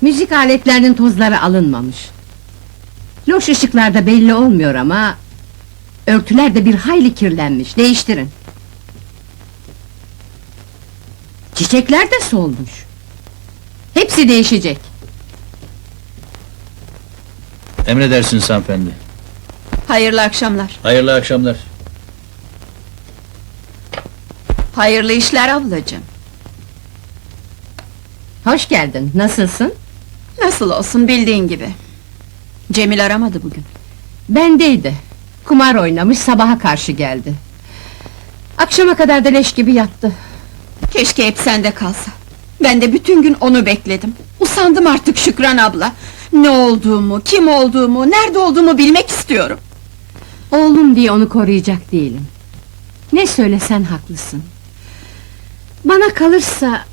Müzik aletlerinin tozları alınmamış. Loş ışıklarda belli olmuyor ama... ...örtüler de bir hayli kirlenmiş, değiştirin. Çiçekler de solmuş. Hepsi değişecek. Emredersiniz hanımefendi. Hayırlı akşamlar. Hayırlı akşamlar. Hayırlı işler ablacığım. Hoş geldin, nasılsın? Nasıl olsun bildiğin gibi. Cemil aramadı bugün. Bendeydi. Kumar oynamış, sabaha karşı geldi. Akşama kadar da leş gibi yattı. Keşke hep sende kalsa. Ben de bütün gün onu bekledim. Usandım artık Şükran abla. Ne olduğumu, kim olduğumu, nerede olduğumu bilmek istiyorum. Oğlum diye onu koruyacak değilim. Ne söylesen haklısın. Bana kalırsa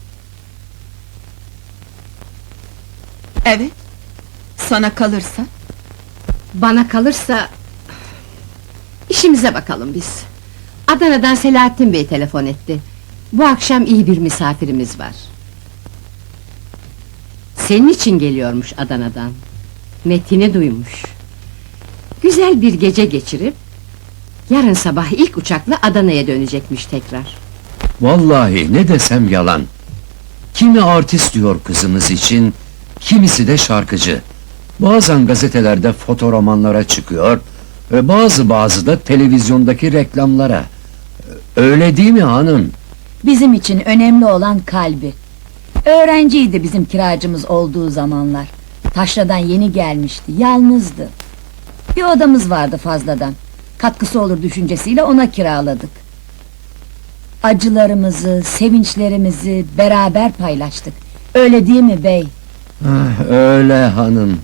Evet. Sana kalırsa. Bana kalırsa... ...işimize bakalım biz. Adana'dan Selahattin Bey telefon etti. Bu akşam iyi bir misafirimiz var. Senin için geliyormuş Adana'dan. Metin'i duymuş. Güzel bir gece geçirip... ...yarın sabah ilk uçakla Adana'ya dönecekmiş tekrar. Vallahi ne desem yalan. Kimi artist diyor kızımız için, kimisi de şarkıcı. Bazen gazetelerde fotoromanlara çıkıyor ve bazı bazı da televizyondaki reklamlara. Öyle değil mi hanım? Bizim için önemli olan kalbi. Öğrenciydi bizim kiracımız olduğu zamanlar. Taşra'dan yeni gelmişti, yalnızdı. Bir odamız vardı fazladan. Katkısı olur düşüncesiyle ona kiraladık. Acılarımızı, sevinçlerimizi beraber paylaştık. Öyle değil mi bey? Ah, öyle hanım.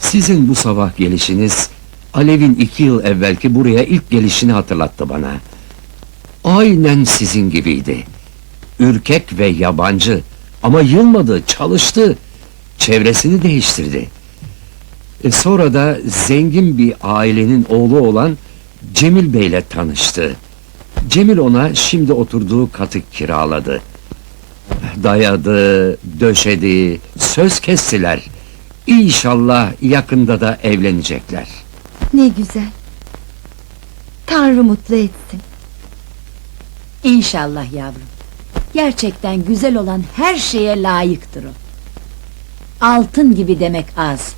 Sizin bu sabah gelişiniz, Alev'in iki yıl evvelki buraya ilk gelişini hatırlattı bana. Aynen sizin gibiydi. Ürkek ve yabancı. Ama yılmadı, çalıştı. Çevresini değiştirdi. E sonra da zengin bir ailenin oğlu olan Cemil Bey'le tanıştı. Cemil ona şimdi oturduğu katı kiraladı. Dayadı, döşedi, söz kestiler. İnşallah yakında da evlenecekler. Ne güzel. Tanrı mutlu etsin. İnşallah yavrum. Gerçekten güzel olan her şeye layıktır o. Altın gibi demek az.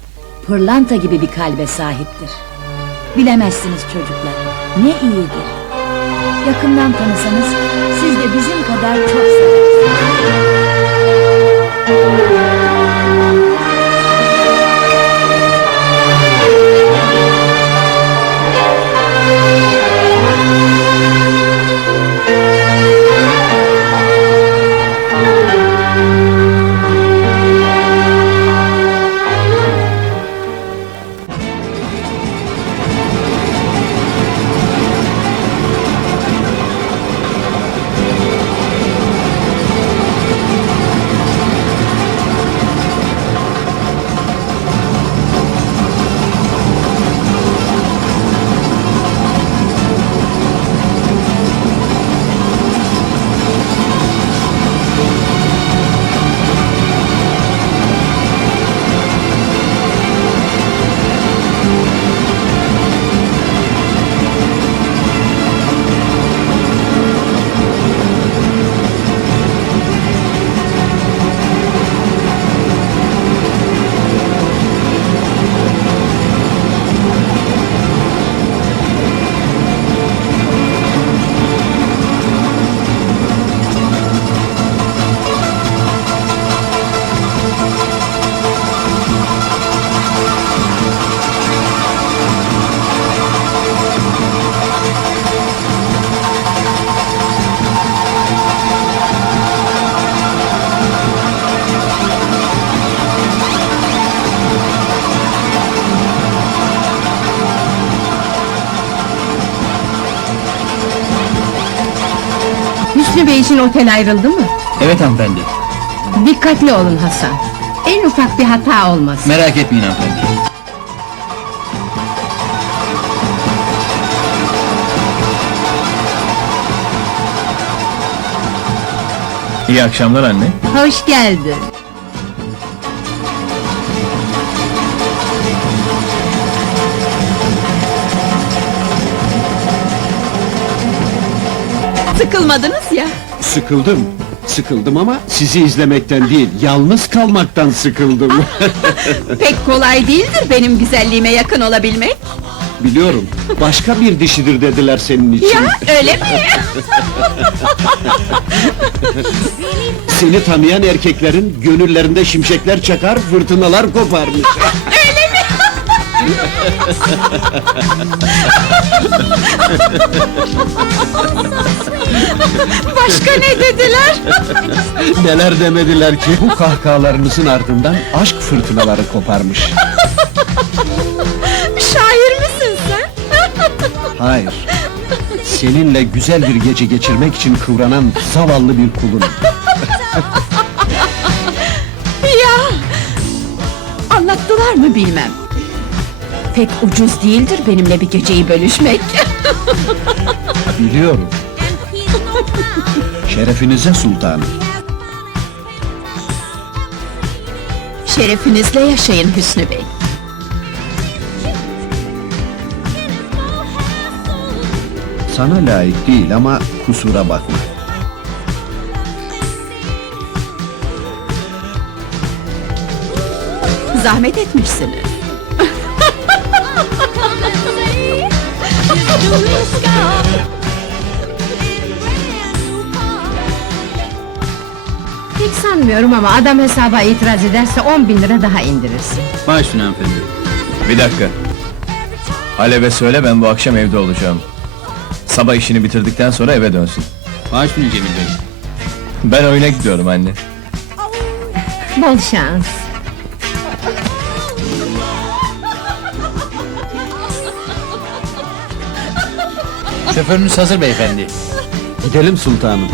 Pırlanta gibi bir kalbe sahiptir. Bilemezsiniz çocuklar. Ne iyidir. Yakından tanısanız siz de bizim kadar çok seversiniz. Hüsnü Bey için otel ayrıldı mı? Evet hanımefendi. Dikkatli olun Hasan. En ufak bir hata olmasın. Merak etmeyin hanımefendi. İyi akşamlar anne. Hoş geldin. Sıkılmadınız ya. Sıkıldım. Sıkıldım ama sizi izlemekten değil, yalnız kalmaktan sıkıldım. Pek kolay değildir benim güzelliğime yakın olabilmek. Biliyorum. Başka bir dişidir dediler senin için. Ya öyle mi? Seni tanıyan erkeklerin gönüllerinde şimşekler çakar, fırtınalar koparmış. Başka ne dediler? Neler demediler ki? Bu kahkahalarınızın ardından aşk fırtınaları koparmış. Şair misin sen? Hayır. Seninle güzel bir gece geçirmek için kıvranan zavallı bir kulun. Ya! Anlattılar mı bilmem. Pek ucuz değildir benimle bir geceyi bölüşmek. Biliyorum. Şerefinize sultanım. Şerefinizle yaşayın Hüsnü Bey. Sana layık değil ama kusura bakma. Zahmet etmişsiniz. Pek sanmıyorum ama adam hesaba itiraz ederse on bin lira daha indirirsin. Baş üstüne hanımefendi. Bir dakika. Alev'e söyle ben bu akşam evde olacağım. Sabah işini bitirdikten sonra eve dönsün. Baş üstüne Cemil Bey. Ben oyuna gidiyorum anne. Bol şans. Şoförünüz hazır beyefendi. Gidelim sultanım.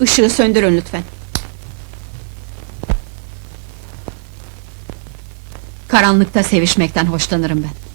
Işığı söndürün lütfen. Karanlıkta sevişmekten hoşlanırım ben.